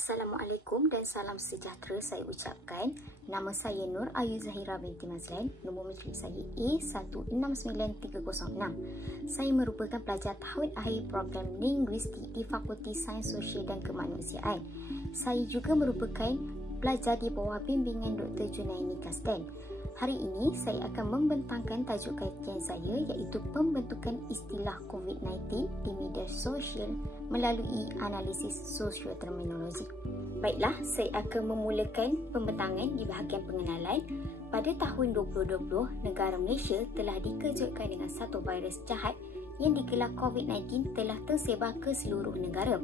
Assalamualaikum dan salam sejahtera saya ucapkan. Nama saya Nur Ayu Zahira binti Mazlan. Nombor matrik saya A169306. Saya merupakan pelajar tahun akhir program Linguistik di Fakulti Sains Sosial dan Kemanusiaan. Saya juga merupakan pelajar di bawah bimbingan Dr. Junaini Kasdan. Hari ini saya akan membentangkan tajuk kajian saya iaitu pembentukan istilah COVID-19 di media sosial melalui analisis sosioterminologi. Baiklah, saya akan memulakan pembentangan di bahagian pengenalan. Pada tahun 2020, negara Malaysia telah dikejutkan dengan satu virus jahat yang digelar COVID-19 telah tersebar ke seluruh negara.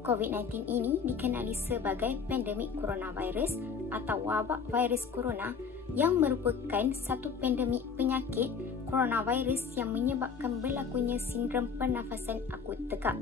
COVID-19 ini dikenali sebagai pandemik coronavirus atau wabak virus corona yang merupakan satu pandemik penyakit coronavirus yang menyebabkan berlakunya sindrom pernafasan akut tekak.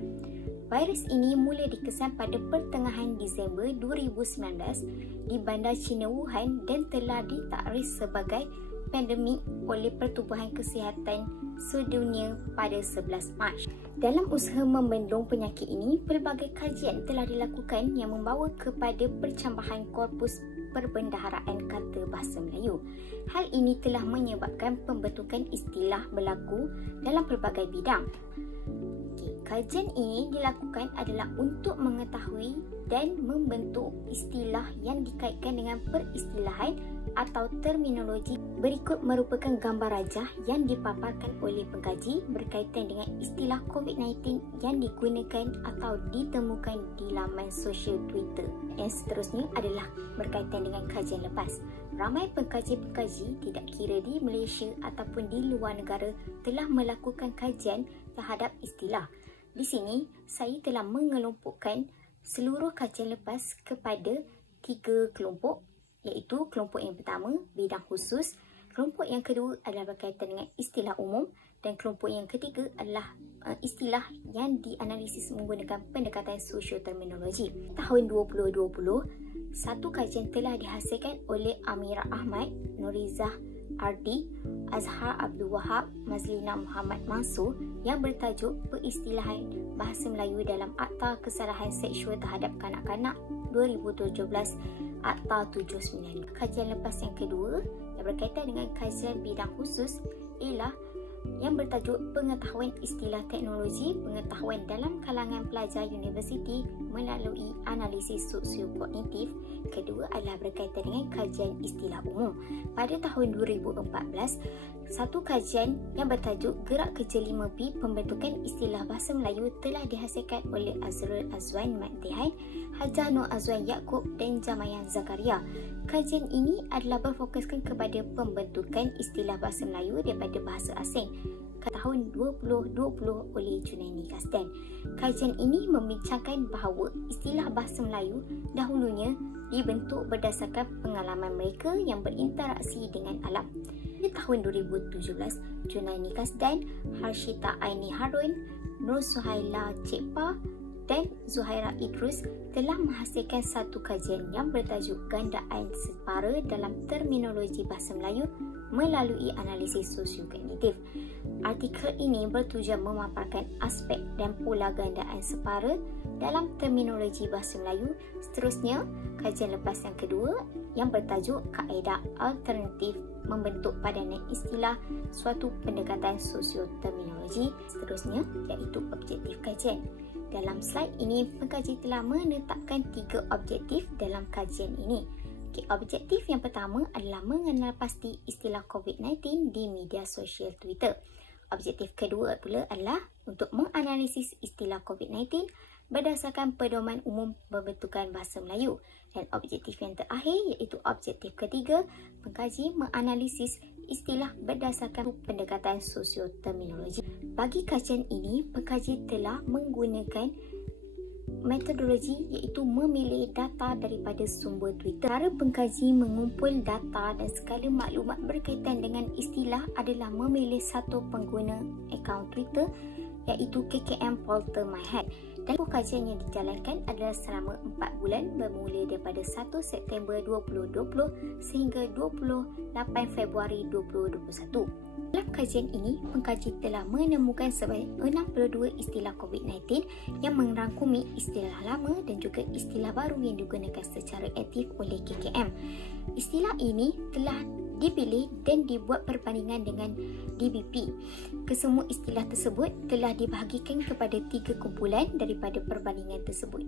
Virus ini mula dikesan pada pertengahan Disember 2019 di bandar China Wuhan dan telah ditakrif sebagai pandemik oleh Pertubuhan Kesihatan Sedunia pada 11 Mac. Dalam usaha membendung penyakit ini, pelbagai kajian telah dilakukan yang membawa kepada percambahan korpus perbendaharaan kata bahasa Melayu. Hal ini telah menyebabkan pembentukan istilah berlaku dalam pelbagai bidang. Kajian ini dilakukan adalah untuk mengetahui dan membentuk istilah yang dikaitkan dengan peristilahan atau terminologi. Berikut merupakan gambar rajah yang dipaparkan oleh pengkaji berkaitan dengan istilah COVID-19 yang digunakan atau ditemukan di laman sosial Twitter. Yang seterusnya adalah berkaitan dengan kajian lepas. Ramai pengkaji-pengkaji tidak kira di Malaysia ataupun di luar negara telah melakukan kajian terhadap istilah. Di sini, saya telah mengelompokkan seluruh kajian lepas kepada 3 kelompok, iaitu kelompok yang pertama, bidang khusus, kelompok yang kedua adalah berkaitan dengan istilah umum dan kelompok yang ketiga adalah istilah yang dianalisis menggunakan pendekatan sosioterminologi. Tahun 2020, satu kajian telah dihasilkan oleh Amira Ahmad, Nurizah Ardi, Azhar Abdul Wahab, Mazlina Muhammad Mansur yang bertajuk Peristilahan Bahasa Melayu dalam Akta Kesalahan Seksual Terhadap Kanak-kanak 2017 Akta 79. Kajian lepas yang kedua yang berkaitan dengan kajian bidang khusus ialah yang bertajuk Pengetahuan Istilah Teknologi Pengetahuan dalam kalangan pelajar universiti melalui analisis sosio-kognitif. Kedua adalah berkaitan dengan kajian istilah umum. Pada tahun 2014, satu kajian yang bertajuk Gerak Kerja 5P Pembentukan Istilah Bahasa Melayu telah dihasilkan oleh Azrul Azwan Makdihan, Hajah Nur Azwan Yaakob dan Jamayan Zakaria. Kajian ini adalah berfokuskan kepada pembentukan istilah bahasa Melayu daripada bahasa asing ke tahun 2020 oleh Junaini Kasdan. Kajian ini membincangkan bahawa istilah bahasa Melayu dahulunya dibentuk berdasarkan pengalaman mereka yang berinteraksi dengan alam. Pada tahun 2017, Junaini Kasdan, Harshita Aini Harun, Nur Suhaila Cekpa dan Zuhaira Idrus telah menghasilkan satu kajian yang bertajuk Gandaan Separa dalam Terminologi Bahasa Melayu melalui analisis sosio-kognitif. Artikel ini bertujuan memaparkan aspek dan pola gandaan separa dalam terminologi bahasa Melayu. Seterusnya, kajian lepas yang kedua yang bertajuk Kaedah Alternatif Membentuk Padanan Istilah Suatu Pendekatan Sosio-Terminologi. Seterusnya, iaitu objektif kajian. Dalam slide ini, pengkaji telah menetapkan 3 objektif dalam kajian ini. Objektif yang pertama adalah mengenal pasti istilah COVID-19 di media sosial Twitter. Objektif kedua pula adalah untuk menganalisis istilah COVID-19 berdasarkan pedoman umum pembentukan bahasa Melayu. Dan objektif yang terakhir iaitu objektif ketiga, pengkaji menganalisis istilah berdasarkan pendekatan sosioterminologi. Bagi kajian ini, pengkaji telah menggunakan metodologi iaitu memilih data daripada sumber Twitter. Cara pengkaji mengumpul data dan segala maklumat berkaitan dengan istilah adalah memilih satu pengguna akaun Twitter iaitu KKM Polter My Hat. Dan kajian yang dijalankan adalah selama 4 bulan bermula daripada 1 September 2020 sehingga 28 Februari 2021. Dalam kajian ini, pengkaji telah menemukan sebanyak 62 istilah COVID-19 yang merangkumi istilah lama dan juga istilah baru yang digunakan secara aktif oleh KKM. Istilah ini telah dipilih dan dibuat perbandingan dengan DBP. Kesemua istilah tersebut telah dibahagikan kepada 3 kumpulan daripada perbandingan tersebut.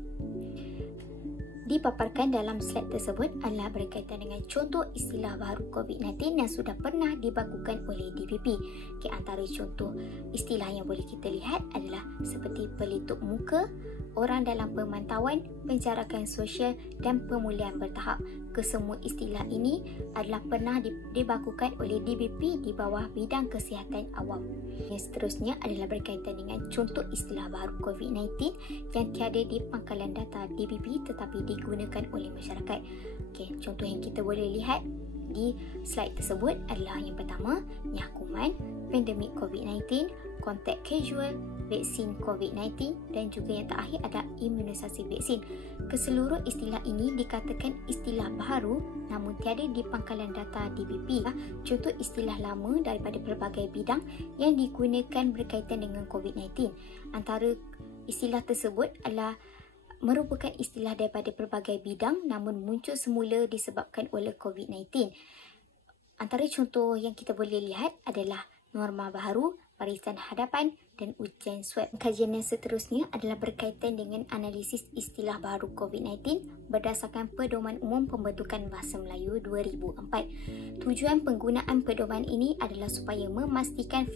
Dipaparkan dalam slide tersebut adalah berkaitan dengan contoh istilah baru COVID-19 yang sudah pernah dibakukan oleh DBP. Antara contoh istilah yang boleh kita lihat adalah seperti pelitup muka, orang dalam pemantauan, penjarakan sosial dan pemulihan bertahap. Kesemua istilah ini adalah pernah dibakukan oleh DBP di bawah bidang kesihatan awam. Yang seterusnya adalah berkaitan dengan contoh istilah baru COVID-19 yang tiada di pangkalan data DBP tetapi digunakan oleh masyarakat. Contoh yang kita boleh lihat di slide tersebut adalah yang pertama, nyakuman, pandemik COVID-19, kontak casual, vaksin COVID-19 dan juga yang terakhir adalah imunisasi vaksin. Keseluruh istilah ini dikatakan istilah baru namun tiada di pangkalan data DBP. Contoh istilah lama daripada pelbagai bidang yang digunakan berkaitan dengan COVID-19. Antara istilah tersebut adalah merupakan istilah daripada pelbagai bidang namun muncul semula disebabkan oleh COVID-19. Antara contoh yang kita boleh lihat adalah norma baru, barisan hadapan dan ujian swab. Kajian yang seterusnya adalah berkaitan dengan analisis istilah baru COVID-19 berdasarkan Pedoman Umum Pembentukan Bahasa Melayu 2004. Tujuan penggunaan pedoman ini adalah supaya memastikan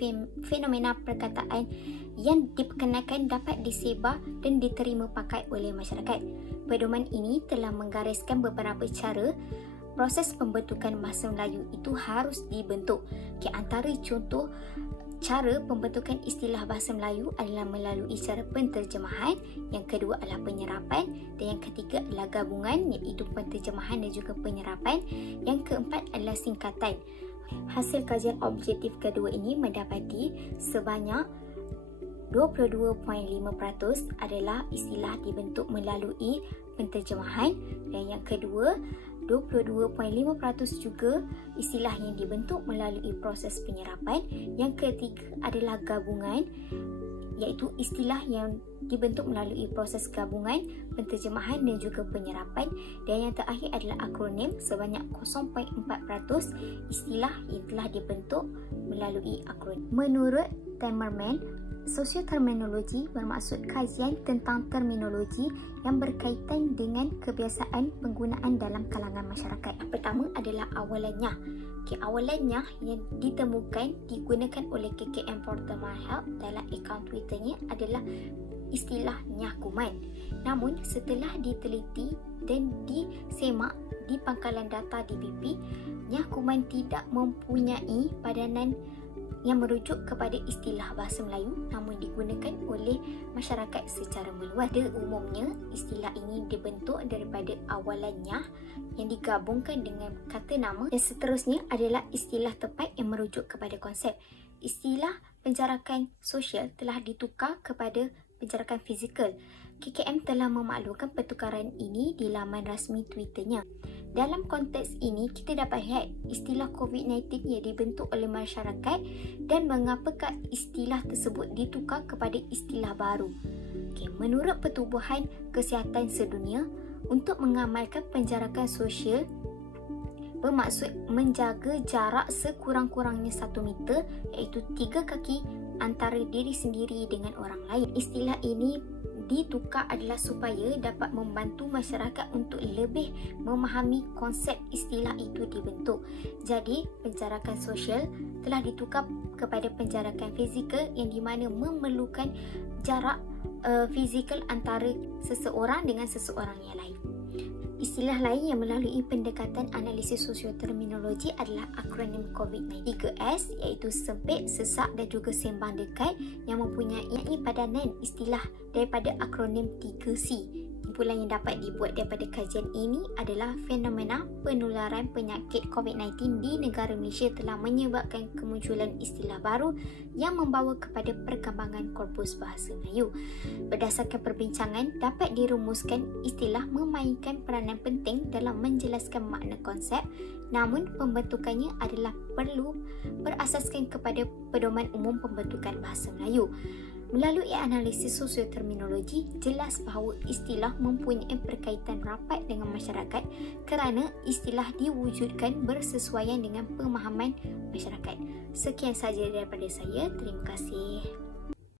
fenomena perkataan yang diperkenalkan dapat disebar dan diterima pakai oleh masyarakat. Pedoman ini telah menggariskan beberapa cara proses pembentukan bahasa Melayu itu harus dibentuk. Antara contoh cara pembentukan istilah bahasa Melayu adalah melalui cara penterjemahan, yang kedua adalah penyerapan dan yang ketiga adalah gabungan iaitu penterjemahan dan juga penyerapan. Yang keempat adalah singkatan. Hasil kajian objektif kedua ini mendapati sebanyak 22.5% adalah istilah dibentuk melalui penterjemahan dan yang kedua 22.5% juga istilah yang dibentuk melalui proses penyerapan. Yang ketiga adalah gabungan iaitu istilah yang dibentuk melalui proses gabungan, penterjemahan dan juga penyerapan. Dan yang terakhir adalah akronim, sebanyak 0.4% istilah yang telah dibentuk melalui akronim. Menurut Timmerman, sosioterminologi bermaksud kajian tentang terminologi yang berkaitan dengan kebiasaan penggunaan dalam kalangan masyarakat. Yang pertama adalah awalannya. Awalannya yang ditemukan digunakan oleh KKM Portal My Health dalam akaun Twitternya adalah istilah nyakuman. Namun setelah diteliti dan disemak di pangkalan data DBP, nyakuman tidak mempunyai padanan yang merujuk kepada istilah bahasa Melayu namun digunakan oleh masyarakat secara meluas. Pada umumnya, istilah ini dibentuk daripada awalannya yang digabungkan dengan kata nama. Yang seterusnya adalah istilah tepat yang merujuk kepada konsep. Istilah penjarakan sosial telah ditukar kepada penjarakan fizikal. KKM telah memaklumkan pertukaran ini di laman rasmi Twitternya. Dalam konteks ini, kita dapat lihat istilah COVID-19 yang dibentuk oleh masyarakat dan mengapakah istilah tersebut ditukar kepada istilah baru. Menurut Pertubuhan Kesihatan Sedunia, untuk mengamalkan penjarakan sosial bermaksud menjaga jarak sekurang-kurangnya 1 meter iaitu 3 kaki antara diri sendiri dengan orang lain. Istilah ini ditukar adalah supaya dapat membantu masyarakat untuk lebih memahami konsep istilah itu dibentuk. Jadi, penjarakan sosial telah ditukar kepada penjarakan fizikal yang di mana memerlukan jarak fizikal antara seseorang dengan seseorang yang lain. Istilah lain yang melalui pendekatan analisis sosioterminologi adalah akronim COVID-19. 3S iaitu sempit, sesak dan juga sembang dekat yang mempunyai padanan istilah daripada akronim 3C. kesimpulan yang dapat dibuat daripada kajian ini adalah fenomena penularan penyakit COVID-19 di negara Malaysia telah menyebabkan kemunculan istilah baru yang membawa kepada perkembangan korpus bahasa Melayu. Berdasarkan perbincangan, dapat dirumuskan istilah memainkan peranan penting dalam menjelaskan makna konsep, namun pembentukannya adalah perlu berasaskan kepada pedoman umum pembentukan bahasa Melayu. Melalui analisis sosioterminologi, jelas bahawa istilah mempunyai berkaitan rapat dengan masyarakat kerana istilah diwujudkan bersesuaian dengan pemahaman masyarakat. Sekian sahaja daripada saya. Terima kasih.